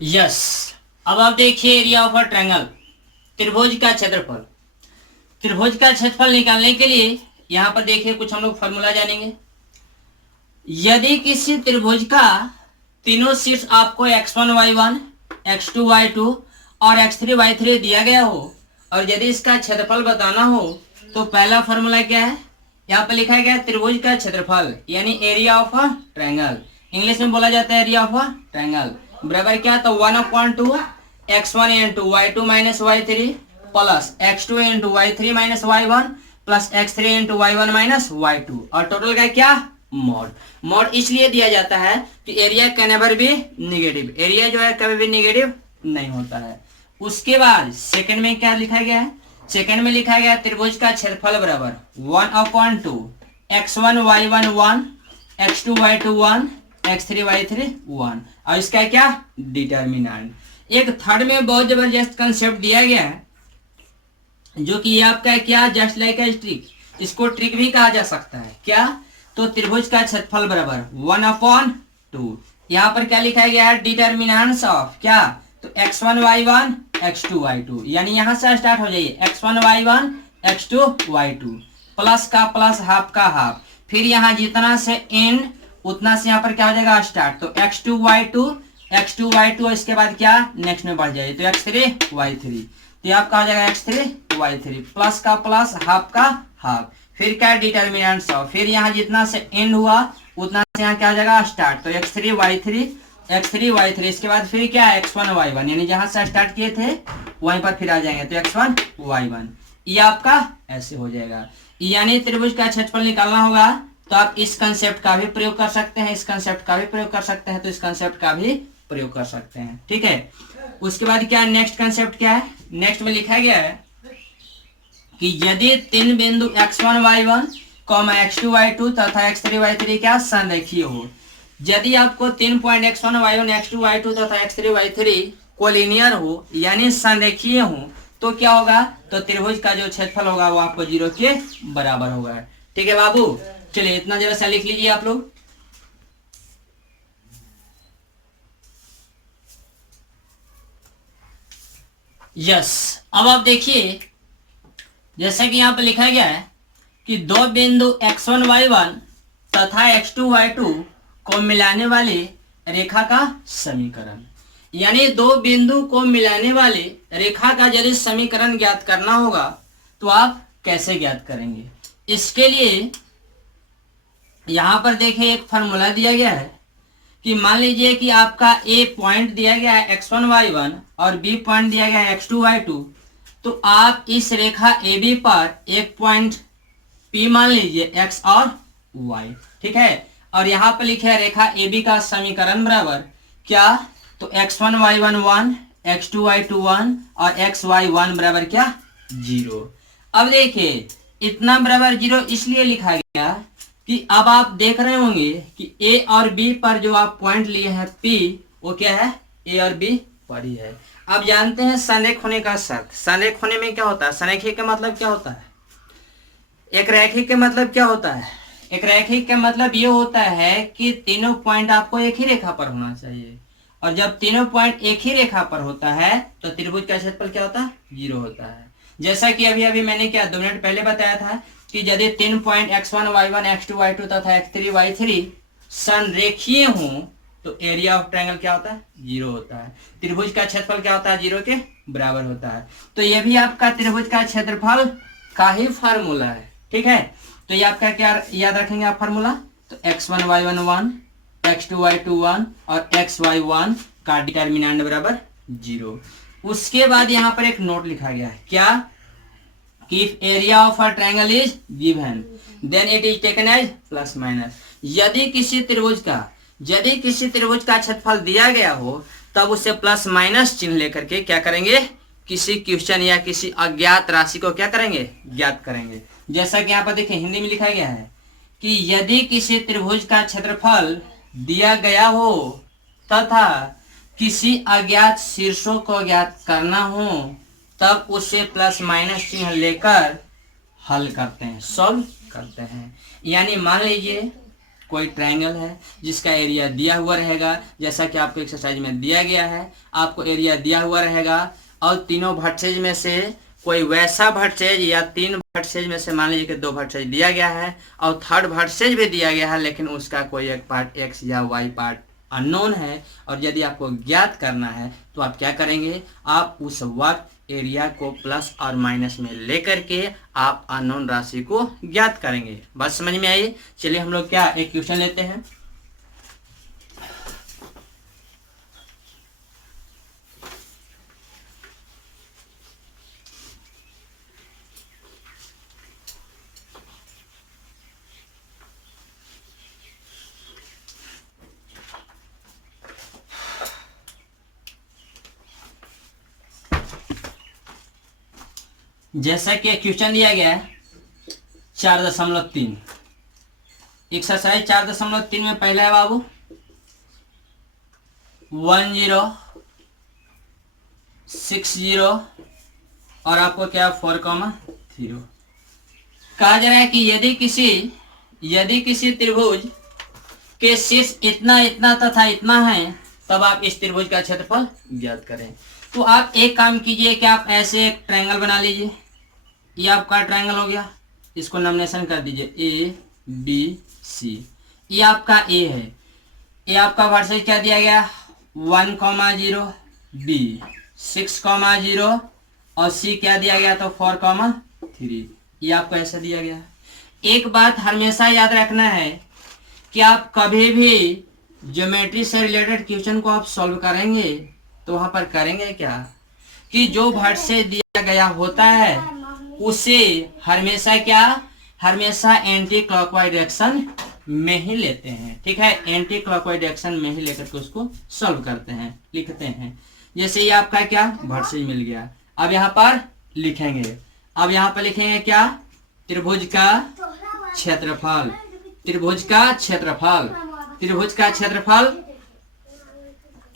Yes. अब आप देखिए एरिया ऑफ अ ट्रायंगल, त्रिभुज का क्षेत्रफल। त्रिभुज का क्षेत्रफल निकालने के लिए यहाँ पर देखिए कुछ हम लोग फॉर्मूला जानेंगे। यदि किसी त्रिभुज का तीनों शीर्ष आपको x1 y1 x2 y2 और x3 y3 दिया गया हो और यदि इसका क्षेत्रफल बताना हो तो पहला फॉर्मूला क्या है, यहाँ पर लिखा गया त्रिभुज का क्षेत्रफल यानी area of a triangle. English में बोला जाता है एरिया ऑफ अ ट्रायंगल बराबर क्या, तो 1/2 x1 into y2 minus y3 plus x2 into y3 minus y1 plus x3 into y1 minus y2 और टोटल का क्या मॉड। मॉड इसलिए दिया जाता है कि area can never be negative, area जो है कभी भी निगेटिव नहीं होता है। उसके बाद सेकंड में क्या लिखा गया है, सेकंड में लिखा गया त्रिभुज का क्षेत्रफल बराबर 1/2 x1 y1 1 x2 y2 1 x3 y3 1 और इसका क्या डिटर्मिनेंट। एक थर्ड में बहुत जबरदस्त कंसेप्ट दिया गया है जो कि ये आपका क्या जस्ट लाइक ए ट्रिक, इसको ट्रिक भी कहा जा सकता है क्या, तो त्रिभुज का क्षेत्रफल बराबर 1/2। यहाँ पर क्या लिखा गया है डिटर्मिनेंट्स ऑफ क्या, तो x1 y1 x2 y2 यानी यहां से स्टार्ट हो जाइए x1 y1 x2 y2 plus का प्लस हाफ का हाफ, फिर यहाँ जितना से एंड उतना से यहाँ पर क्या हो जाएगा स्टार्ट, तो x2 y2 और इसके बाद क्या नेक्स्ट में बढ़ जाइए तो x3 y3, तो आपका हो जाएगा x3 y3 प्लस का प्लस हाफ का हाफ, फिर क्या डिटर्मिनेंट्स ऑफ, फिर यहाँ जितना से एंड हुआ उतना से यहाँ क्या हो जाएगा स्टार्ट, तो x3 y3 इसके बाद फिर क्या x1 y1 यानी जहां से स्टार्ट किए थे वहीं पर फिर आ जाएंगे तो x1 y1, ये आपका ऐसे हो जाएगा। यानी त्रिभुज का क्षेत्रफल निकालना होगा तो आप इस कंसेप्ट का भी प्रयोग कर सकते हैं, इस कंसेप्ट का भी प्रयोग कर सकते हैं, तो इस कंसेप्ट का भी प्रयोग कर सकते हैं, ठीक है। उसके बाद क्या नेक्स्ट कंसेप्ट क्या है, नेक्स्ट में लिखा गया है कि यदि तीन बिंदु x1 y1 x2 y2 तथा x3 y3 क्या संरेखीय हो, यदि आपको 3 point x1 y1 x2 y2 तथा x3 y3 कोलिनियर हो यानी संरेखीय हो तो क्या होगा, तो त्रिभुज का जो क्षेत्रफल होगा वो आपको 0 के बराबर होगा, ठीक है बाबू। चलिए इतना जरा सा लिख लीजिए आप लोग। यस। अब आप देखिए जैसा कि यहां पर लिखा गया है कि दो बिंदु x1 y1 तथा x2 y2 को मिलाने वाली रेखा का समीकरण, यानी दो बिंदु को मिलाने वाली रेखा का यदि समीकरण ज्ञात करना होगा तो आप कैसे ज्ञात करेंगे। इसके लिए यहां पर देखिए एक फॉर्मूला दिया गया है कि मान लीजिए कि आपका ए पॉइंट दिया गया है x1 y1 और बी पॉइंट दिया गया है x2 y2, तो आप इस रेखा ए बी पर एक पॉइंट P मान लीजिए x और y, ठीक है, और यहाँ पर लिखे है रेखा ए बी का समीकरण बराबर क्या, तो x1 y1 1 x2 y2 1 और xy1 बराबर क्या 0। अब देखिए इतना बराबर 0 इसलिए लिखा गया कि अब आप देख रहे होंगे कि ए और बी पर जो आप पॉइंट लिए हैं P वो क्या है ए और बी पर ही है। अब जानते हैं संरेख होने का शर्त, संरेख होने में क्या होता है, संरेखिक का मतलब क्या होता है, एक रैखिक का मतलब क्या होता है, एक रैखिक का मतलब ये होता है कि तीनों पॉइंट आपको एक ही रेखा पर होना चाहिए, और जब तीनों पॉइंट एक ही रेखा पर होता है तो त्रिभुज का क्षेत्रफल क्या होता है 0 होता है। जैसा कि अभी अभी मैंने क्या 2 मिनट पहले बताया था कि यदि 3 point x1 y1 x2 y2 तथा x3 y3 संरेखीय हो तो एरिया ऑफ ट्रायंगल क्या होता है 0 होता है, त्रिभुज का क्षेत्रफल क्या होता है 0 के बराबर होता है। तो ये भी आपका त्रिभुज का क्षेत्रफल का ही फार्मूला है, ठीक है। तो ये आपका क्या याद रखेंगे आप फार्मूला, तो x1 y1 1 x2 y2 1 और xy1 का डिटर्मिनेंट बराबर 0। उसके बाद यहाँ पर एक नोट लिखा गया है क्या, कि if area of a triangle is given then it is taken as plus minus, यदि किसी त्रिभुज का क्षेत्रफल दिया गया हो तब उसे प्लस माइनस चिन्ह लेकर के क्या करेंगे, किसी क्वेश्चन या किसी अज्ञात राशि को क्या करेंगे ज्ञात करेंगे। जैसा कि यहाँ पर देखिए हिंदी में लिखा गया है कि यदि किसी त्रिभुज का क्षेत्रफल दिया गया हो तथा किसी अज्ञात शीर्षों को ज्ञात करना हो तब उसे प्लस माइनस चिन्ह लेकर हल करते हैं, सॉल्व करते हैं। यानी मान लीजिए कोई ट्रायंगल है जिसका एरिया दिया हुआ रहेगा, जैसा कि आपको एक्सरसाइज में दिया गया है, आपको एरिया दिया हुआ रहेगा और तीनों वर्टेज में से कोई वैसा वर्टेज या तीन वर्टेज में से मान लीजिए कि दो वर्टेज दिया गया है और थर्ड वर्टेज भी दिया गया है, लेकिन उसका कोई एक पार्ट एक्स या वाई पार्ट अननोन है। और यदि आपको ज्ञात करना है तो आप क्या करेंगे, आप उस वक्त एरिया को प्लस और माइनस में लेकर के आप अननोन राशि को ज्ञात करेंगे। बात समझ में आई? चलिए हम लोग क्या एक क्वेश्चन लेते हैं। जैसा कि क्वेश्चन दिया गया है 4.3 एक्सरसाइज 4.3 में पहला है बाबू 1060 और आपको क्या 4,0 कहा जा रहा है कि यदि किसी त्रिभुज के शीर्ष इतना इतना तथा इतना है तब आप इस त्रिभुज का क्षेत्रफल ज्ञात करें। तो आप एक काम कीजिए कि आप ऐसे एक ट्रायंगल बना लीजिए। ये आपका ट्रायंगल हो गया, इसको नॉमिनेशन कर दीजिए ए बी सी। ये आपका ए है, ये आपका वर्सेज क्या दिया गया 1,0 बी 6,0 और सी क्या दिया गया तो 4,3। ये आपको ऐसा दिया गया। एक बात हमेशा याद रखना है कि आप कभी भी ज्योमेट्री से रिलेटेड क्वेश्चन को आप सॉल्व करेंगे तो वहां पर करेंगे क्या कि जो वर्सेज दिया गया होता है उसे हमेशा एंटी क्लॉकवाइज डायरेक्शन में ही लेते हैं। ठीक है, एंटी क्लॉकवाइज डायरेक्शन में ही लेकर के उसको सॉल्व करते हैं, लिखते हैं। जैसे ये आपका क्या वर्सेज मिल गया, अब यहाँ पर लिखेंगे। अब यहाँ पर लिखेंगे क्या त्रिभुज का क्षेत्रफल। त्रिभुज का क्षेत्रफल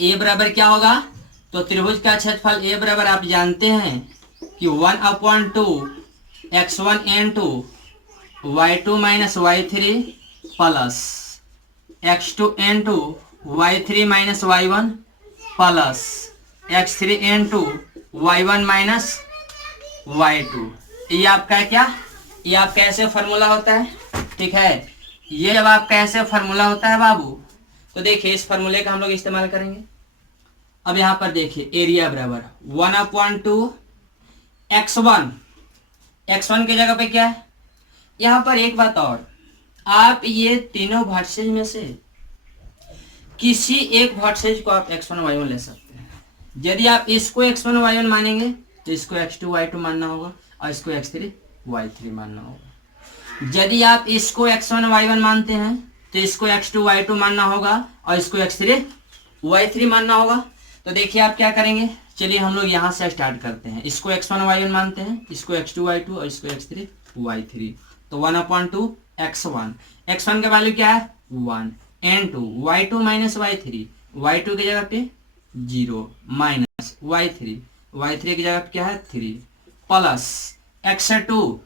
ए बराबर क्या होगा तो त्रिभुज का क्षेत्रफल ए बराबर आप जानते हैं कि 1/2 x1 into y2 minus y3 plus x2 into y3 minus y1 plus x3 into y1 minus y2। ये आपका क्या, ये आपका ऐसे फॉर्मूला होता है। ठीक है, ये जब आपका ऐसे फॉर्मूला होता है बाबू तो देखिए इस फॉर्मूले का हम लोग इस्तेमाल करेंगे। अब यहाँ पर देखिए एरिया बराबर 1/2 x1 की जगह पे क्या है। यहाँ पर एक बात और, आप ये तीनों वर्सेज में से किसी एक वर्सेज को आप x1 y1 ले सकते हैं। यदि आप इसको x1 y1 मानेंगे तो इसको x2 y2 मानना होगा और इसको x3 y3 मानना होगा। यदि आप इसको x1 y1 मानते हैं तो इसको x2 y2 मानना होगा और इसको x3 y3 मानना होगा। तो देखिए आप क्या करेंगे, चलिए हम लोग यहाँ से स्टार्ट करते हैं। इसको x1 y1 मानते हैं, इसको x2 y2 और इसको x3 y3। तो 1/2 x1 का वैल्यू क्या है 1 into y2 minus y3 y2 की जगह पे 0 माइनस y3 की जगह पे क्या है 3 प्लस x2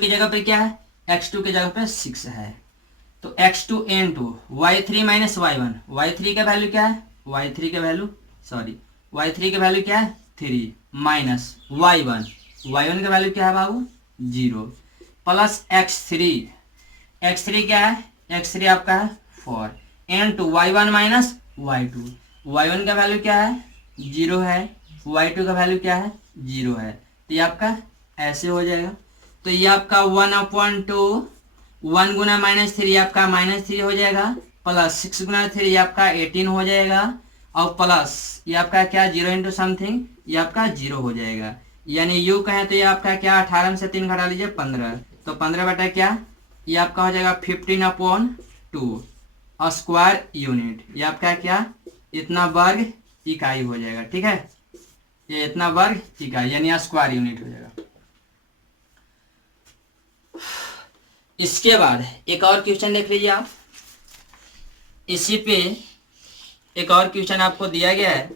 की जगह पे क्या है x2 की जगह पे 6 है। तो x2 into y3 minus y1 y3 का वैल्यू क्या है y3 का वैल्यू क्या है 3 माइनस y1 का वैल्यू क्या है बाबू 0 प्लस x3 क्या है x3 आपका है 4 into y1 माइनस y1 का वैल्यू क्या है 0 है, y2 का वैल्यू क्या है 0 है। तो ये आपका ऐसे हो जाएगा। तो ये आपका 1/2 1 गुना -3 आपका -3 हो जाएगा प्लस 6 गुना 3 आपका 18 हो जाएगा और प्लस ये आपका क्या 0 इंटू समथिंग ये आपका 0 हो जाएगा। यानी यू कहें तो ये आपका क्या 18 में से 3 घटा लीजिए 15। तो 15 बटा क्या ये आपका हो जाएगा 15/2 स्क्वायर यूनिट। ये आपका क्या इतना वर्ग इकाई हो जाएगा। ठीक है, ये इतना वर्ग इकाई यानी स्क्वायर यूनिट हो जाएगा। इसके बाद एक और क्वेश्चन देख लीजिए आप। इसी पे एक और क्वेश्चन आपको दिया गया है